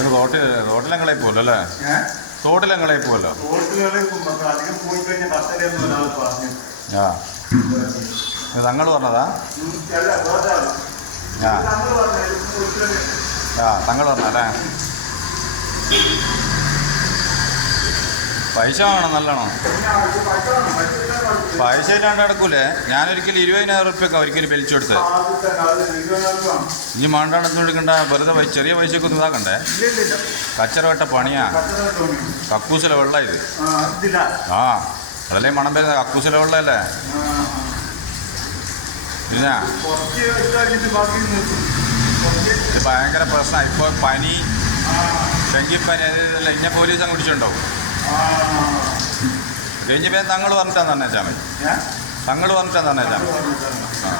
ഇത് തോട്ടിലങ്ങളെ പോലോ അല്ലേ? തോട്ടിലങ്ങളെ പോലോ. ആ തങ്ങൾ പറഞ്ഞതാ? തങ്ങൾ പറഞ്ഞല്ലേ? പൈസ വേണം നല്ലോണം. പൈസ ഇല്ലാണ്ട് നടക്കൂലേ? ഞാനൊരിക്കലും 20,000 റുപ്യൊക്കെ ഒരിക്കലും വലിച്ചു കൊടുത്തത്. ഇനി മാണ്ടാണെന്ന് എടുക്കണ്ട, വെറുതെ ചെറിയ പൈസയൊക്കെ ഒന്ന് ഇതാക്കണ്ടേ? കച്ചറവട്ട പണിയാ. കക്കൂസിലെ വെള്ളം ഇത്. ആ അതല്ലേ മണം വരുന്നത്, കക്കൂസിലെ വെള്ളമല്ലേ? പിന്നെ ഇത് ഭയങ്കര പ്രശ്നമാണ് ഇപ്പോൾ. പനി, ഡെങ്കിപ്പനി, അതല്ല ഇങ്ങനെ പോലീസ് അങ്ങ് പിടിച്ചിട്ടുണ്ടാവും. കഴിഞ്ഞ പേര് തങ്ങൾ പറഞ്ഞിട്ടാന്ന് പറഞ്ഞേച്ചാൽ മതി. തങ്ങൾ പറഞ്ഞിട്ടാന്ന് പറഞ്ഞേച്ചാൽ മതി. ആ